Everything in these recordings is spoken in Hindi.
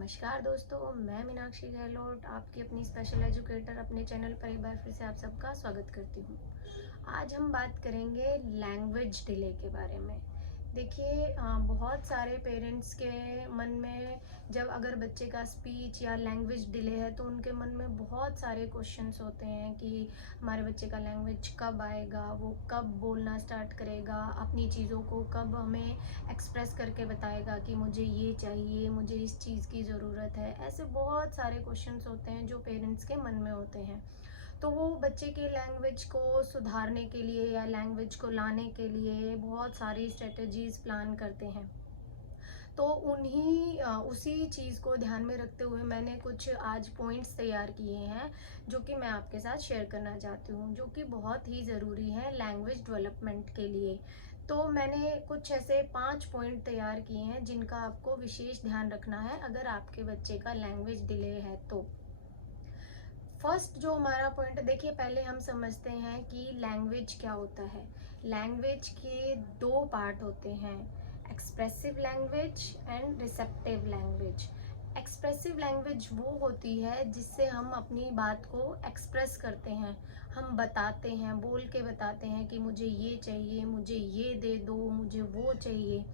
नमस्कार दोस्तों, मैं मीनाक्षी गहलोत आपकी अपनी स्पेशल एजुकेटर अपने चैनल पर एक बार फिर से आप सबका स्वागत करती हूँ। आज हम बात करेंगे लैंग्वेज डिले के बारे में। देखिए, बहुत सारे पेरेंट्स के मन में जब अगर बच्चे का स्पीच या लैंग्वेज डिले है तो उनके मन में बहुत सारे क्वेश्चंस होते हैं कि हमारे बच्चे का लैंग्वेज कब आएगा, वो कब बोलना स्टार्ट करेगा, अपनी चीज़ों को कब हमें एक्सप्रेस करके बताएगा कि मुझे ये चाहिए, मुझे इस चीज़ की ज़रूरत है। ऐसे बहुत सारे क्वेश्चंस होते हैं जो पेरेंट्स के मन में होते हैं। तो वो बच्चे के लैंग्वेज को सुधारने के लिए या लैंग्वेज को लाने के लिए बहुत सारी स्ट्रेटजीज़ प्लान करते हैं। तो उसी चीज़ को ध्यान में रखते हुए मैंने कुछ आज पॉइंट्स तैयार किए हैं जो कि मैं आपके साथ शेयर करना चाहती हूँ, जो कि बहुत ही ज़रूरी है लैंग्वेज डेवलपमेंट के लिए। तो मैंने कुछ ऐसे 5 पॉइंट तैयार किए हैं जिनका आपको विशेष ध्यान रखना है अगर आपके बच्चे का लैंग्वेज डिले है तो। फर्स्ट जो हमारा पॉइंट, देखिए पहले हम समझते हैं कि लैंग्वेज क्या होता है। लैंग्वेज के दो पार्ट होते हैं, expressive language and receptive language. Expressive language वो होती है जिससे हम अपनी बात को एक्सप्रेस करते हैं, हम बताते हैं, बोल के बताते हैं कि मुझे ये चाहिए, मुझे ये दे दो, मुझे वो चाहिए।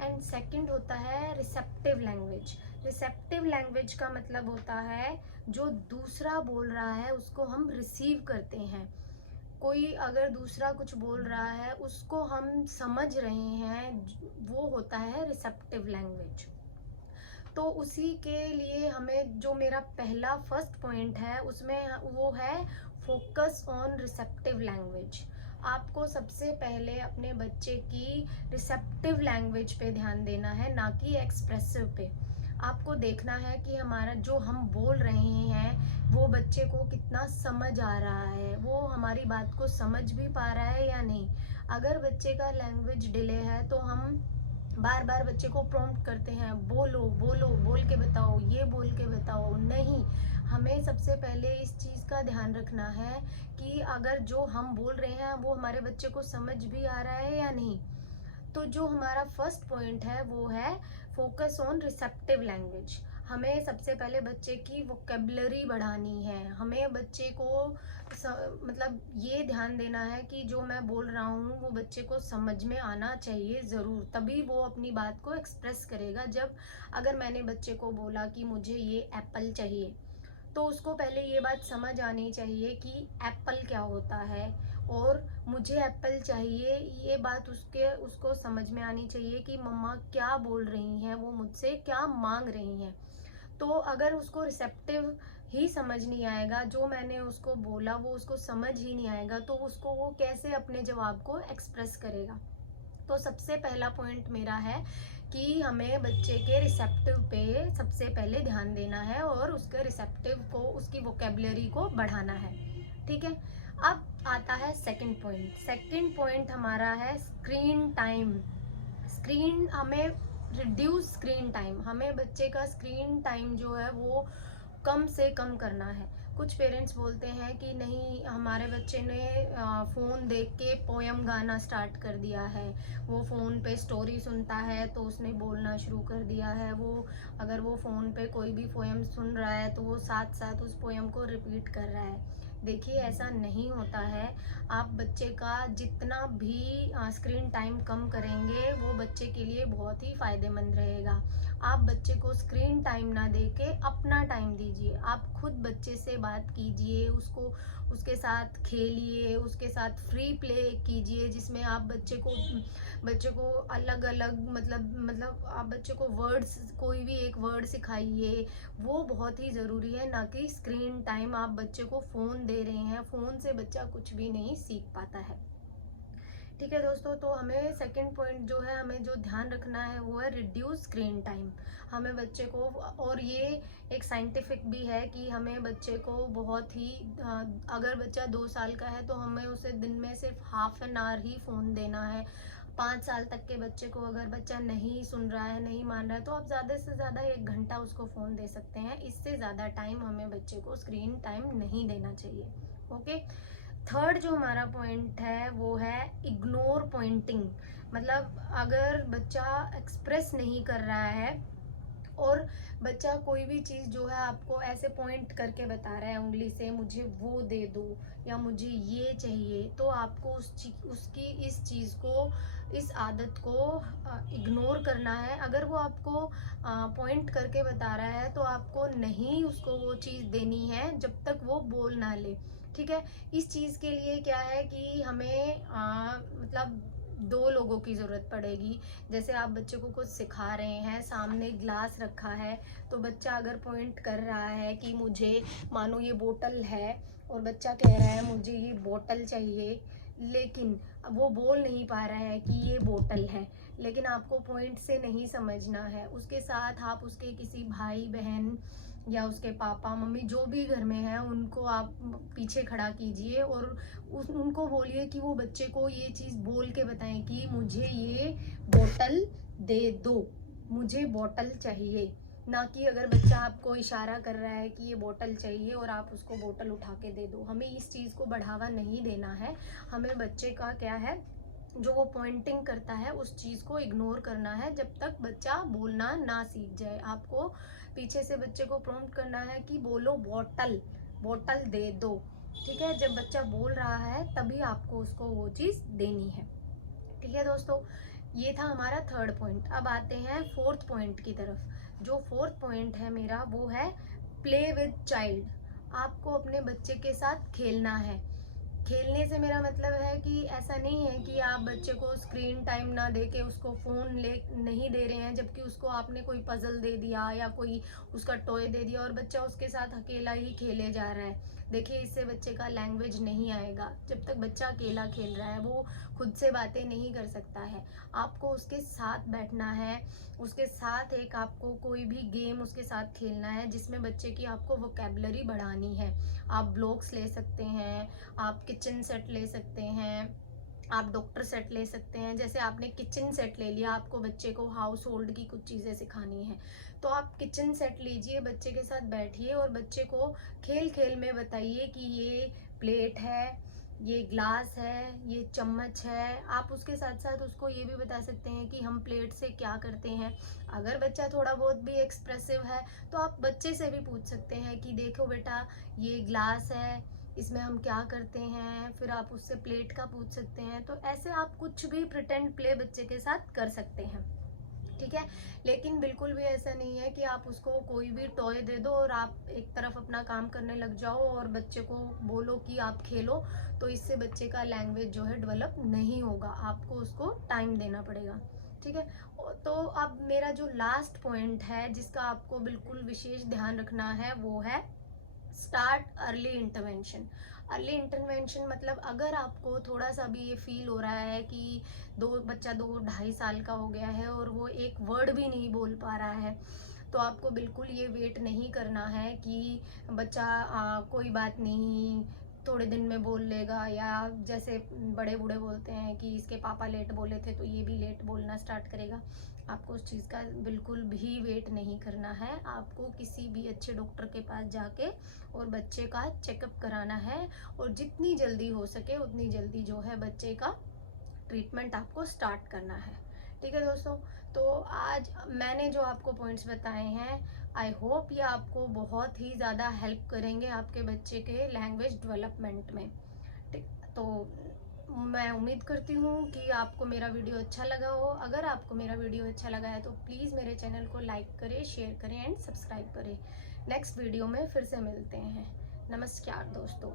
एंड सेकंड होता है रिसेप्टिव लैंग्वेज। रिसेप्टिव लैंग्वेज का मतलब होता है जो दूसरा बोल रहा है उसको हम रिसीव करते हैं। कोई अगर दूसरा कुछ बोल रहा है उसको हम समझ रहे हैं, वो होता है रिसेप्टिव लैंग्वेज। तो उसी के लिए हमें जो मेरा पहला फर्स्ट पॉइंट है उसमें वो है फोकस ऑन रिसेप्टिव लैंग्वेज। आपको सबसे पहले अपने बच्चे की रिसेप्टिव लैंग्वेज पे ध्यान देना है, ना कि एक्सप्रेसिव पे। आपको देखना है कि हमारा जो हम बोल रहे हैं वो बच्चे को कितना समझ आ रहा है, वो हमारी बात को समझ भी पा रहा है या नहीं। अगर बच्चे का लैंग्वेज डिले है तो हम बार बार बच्चे को प्रॉम्प्ट करते हैं, बोलो बोलो, बोल के बताओ, ये बोल के बताओ। नहीं, हमें सबसे पहले इस चीज़ का ध्यान रखना है कि अगर जो हम बोल रहे हैं वो हमारे बच्चे को समझ भी आ रहा है या नहीं। तो जो हमारा फर्स्ट पॉइंट है वो है फोकस ऑन रिसेप्टिव लैंग्वेज। हमें सबसे पहले बच्चे की वोकेबलरी बढ़ानी है, हमें बच्चे को मतलब ये ध्यान देना है कि जो मैं बोल रहा हूँ वो बच्चे को समझ में आना चाहिए ज़रूर, तभी वो अपनी बात को एक्सप्रेस करेगा। जब अगर मैंने बच्चे को बोला कि मुझे ये एप्पल चाहिए तो उसको पहले ये बात समझ आनी चाहिए कि एप्पल क्या होता है और मुझे एप्पल चाहिए, ये बात उसको समझ में आनी चाहिए कि मम्मा क्या बोल रही हैं, वो मुझसे क्या मांग रही हैं। तो अगर उसको रिसेप्टिव ही समझ नहीं आएगा, जो मैंने उसको बोला वो उसको समझ ही नहीं आएगा, तो उसको वो कैसे अपने जवाब को एक्सप्रेस करेगा। तो सबसे पहला पॉइंट मेरा है कि हमें बच्चे के रिसेप्टिव पे सबसे पहले ध्यान देना है और उसके रिसेप्टिव को, उसकी वोकेबलरी को बढ़ाना है। ठीक है, अब आता है सेकंड पॉइंट। सेकंड पॉइंट हमारा है स्क्रीन टाइम। स्क्रीन हमें रिड्यूस स्क्रीन टाइम, हमें बच्चे का स्क्रीन टाइम जो है वो कम से कम करना है। कुछ पेरेंट्स बोलते हैं कि नहीं, हमारे बच्चे ने फ़ोन देख के पोयम गाना स्टार्ट कर दिया है, वो फ़ोन पे स्टोरी सुनता है तो उसने बोलना शुरू कर दिया है। वो अगर वो फ़ोन पे कोई भी पोयम सुन रहा है तो वो साथ साथ उस पोयम को रिपीट कर रहा है। देखिए, ऐसा नहीं होता है। आप बच्चे का जितना भी स्क्रीन टाइम कम करेंगे वो बच्चे के लिए बहुत ही फ़ायदेमंद रहेगा। आप बच्चे को स्क्रीन टाइम ना दे के अपना टाइम दीजिए। आप खुद बच्चे से बात कीजिए, उसको उसके साथ खेलिए, उसके साथ फ्री प्ले कीजिए जिसमें आप बच्चे को अलग अलग मतलब आप बच्चे को वर्ड्स, कोई भी एक वर्ड सिखाइए। वो बहुत ही ज़रूरी है, ना कि स्क्रीन टाइम। आप बच्चे को फ़ोन दे रहे हैं, फ़ोन से बच्चा कुछ भी नहीं सीख पाता है। ठीक है दोस्तों, तो हमें सेकंड पॉइंट जो है, हमें जो ध्यान रखना है वो है रिड्यूस स्क्रीन टाइम। हमें बच्चे को, और ये एक साइंटिफिक भी है कि हमें बच्चे को बहुत ही अगर बच्चा 2 साल का है तो हमें उसे दिन में सिर्फ half an hour he phone देना है। 5 साल तक के बच्चे को अगर बच्चा नहीं सुन रहा है, नहीं मान रहा है, तो आप ज़्यादा से ज़्यादा 1 घंटा उसको फ़ोन दे सकते हैं। इससे ज़्यादा टाइम हमें बच्चे को स्क्रीन टाइम नहीं देना चाहिए। ओके, थर्ड जो हमारा पॉइंट है वो है इग्नोर पॉइंटिंग। मतलब अगर बच्चा एक्सप्रेस नहीं कर रहा है और बच्चा कोई भी चीज़ जो है आपको ऐसे पॉइंट करके बता रहा है उंगली से, मुझे वो दे दो या मुझे ये चाहिए, तो आपको उसकी इस चीज़ को, इस आदत को इग्नोर करना है। अगर वो आपको पॉइंट करके बता रहा है तो आपको नहीं उसको वो चीज़ देनी है जब तक वो बोल ना ले, ठीक है। इस चीज़ के लिए क्या है कि हमें मतलब दो लोगों की ज़रूरत पड़ेगी। जैसे आप बच्चे को कुछ सिखा रहे हैं, सामने ग्लास रखा है, तो बच्चा अगर पॉइंट कर रहा है कि मुझे, मानो ये बोतल है और बच्चा कह रहा है मुझे ये बोतल चाहिए, लेकिन वो बोल नहीं पा रहा है कि ये बोतल है, लेकिन आपको पॉइंट से नहीं समझना है। उसके साथ आप उसके किसी भाई बहन या उसके पापा मम्मी जो भी घर में है उनको आप पीछे खड़ा कीजिए और उनको बोलिए कि वो बच्चे को ये चीज़ बोल के बताएं कि मुझे ये बोतल दे दो, मुझे बोतल चाहिए। ना कि अगर बच्चा आपको इशारा कर रहा है कि ये बोतल चाहिए और आप उसको बोतल उठा के दे दो। हमें इस चीज़ को बढ़ावा नहीं देना है। हमें बच्चे का क्या है, जो वो पॉइंटिंग करता है उस चीज़ को इग्नोर करना है जब तक बच्चा बोलना ना सीख जाए। आपको पीछे से बच्चे को प्रॉम्प्ट करना है कि बोलो बोतल, बोतल दे दो, ठीक है। जब बच्चा बोल रहा है तभी आपको उसको वो चीज़ देनी है, ठीक है दोस्तों। ये था हमारा थर्ड पॉइंट। अब आते हैं फोर्थ पॉइंट की तरफ। जो फोर्थ पॉइंट है मेरा वो है प्ले विद चाइल्ड। आपको अपने बच्चे के साथ खेलना है। खेलने से मेरा मतलब है कि ऐसा नहीं है कि आप बच्चे को स्क्रीन टाइम ना दे के उसको फ़ोन ले नहीं दे रहे हैं, जबकि उसको आपने कोई पजल दे दिया या कोई उसका टॉय दे दिया और बच्चा उसके साथ अकेला ही खेले जा रहा है। देखिए, इससे बच्चे का लैंग्वेज नहीं आएगा। जब तक बच्चा अकेला खेल रहा है वो खुद से बातें नहीं कर सकता है। आपको उसके साथ बैठना है, उसके साथ एक आपको कोई भी गेम उसके साथ खेलना है जिसमें बच्चे की आपको वोकेबलरी बढ़ानी है। आप ब्लॉक्स ले सकते हैं, आप किचन सेट ले सकते हैं, आप डॉक्टर सेट ले सकते हैं। जैसे आपने किचन सेट ले लिया, आपको बच्चे को हाउस होल्ड की कुछ चीज़ें सिखानी है, तो आप किचन सेट लीजिए, बच्चे के साथ बैठिए और बच्चे को खेल खेल में बताइए कि ये प्लेट है, ये ग्लास है, ये चम्मच है। आप उसके साथ साथ उसको ये भी बता सकते हैं कि हम प्लेट से क्या करते हैं। अगर बच्चा थोड़ा बहुत भी एक्सप्रेसिव है तो आप बच्चे से भी पूछ सकते हैं कि देखो बेटा, ये ग्लास है, इसमें हम क्या करते हैं। फिर आप उससे प्लेट का पूछ सकते हैं। तो ऐसे आप कुछ भी प्रिटेंड प्ले बच्चे के साथ कर सकते हैं, ठीक है। लेकिन बिल्कुल भी ऐसा नहीं है कि आप उसको कोई भी टॉय दे दो और आप एक तरफ अपना काम करने लग जाओ और बच्चे को बोलो कि आप खेलो। तो इससे बच्चे का लैंग्वेज जो है डेवलप नहीं होगा, आपको उसको टाइम देना पड़ेगा, ठीक है। तो अब मेरा जो लास्ट पॉइंट है जिसका आपको बिल्कुल विशेष ध्यान रखना है वो है start early intervention. Early intervention मतलब अगर आपको थोड़ा सा भी ये फील हो रहा है कि बच्चा 2-2.5 साल का हो गया है और वो एक वर्ड भी नहीं बोल पा रहा है, तो आपको बिल्कुल ये वेट नहीं करना है कि बच्चा कोई बात नहीं थोड़े दिन में बोल लेगा, या जैसे बड़े बूढ़े बोलते हैं कि इसके पापा लेट बोले थे तो ये भी लेट बोलना स्टार्ट करेगा। आपको उस चीज़ का बिल्कुल भी वेट नहीं करना है। आपको किसी भी अच्छे डॉक्टर के पास जाके और बच्चे का चेकअप कराना है, और जितनी जल्दी हो सके उतनी जल्दी जो है बच्चे का ट्रीटमेंट आपको स्टार्ट करना है, ठीक है दोस्तों। तो आज मैंने जो आपको पॉइंट्स बताए हैं, आई होप ये आपको बहुत ही ज़्यादा हेल्प करेंगे आपके बच्चे के लैंग्वेज डेवलपमेंट में, ठीक। तो मैं उम्मीद करती हूँ कि आपको मेरा वीडियो अच्छा लगा हो। अगर आपको मेरा वीडियो अच्छा लगा है तो प्लीज़ मेरे चैनल को लाइक करें, शेयर करें एंड सब्सक्राइब करें। नेक्स्ट वीडियो में फिर से मिलते हैं। नमस्कार दोस्तों।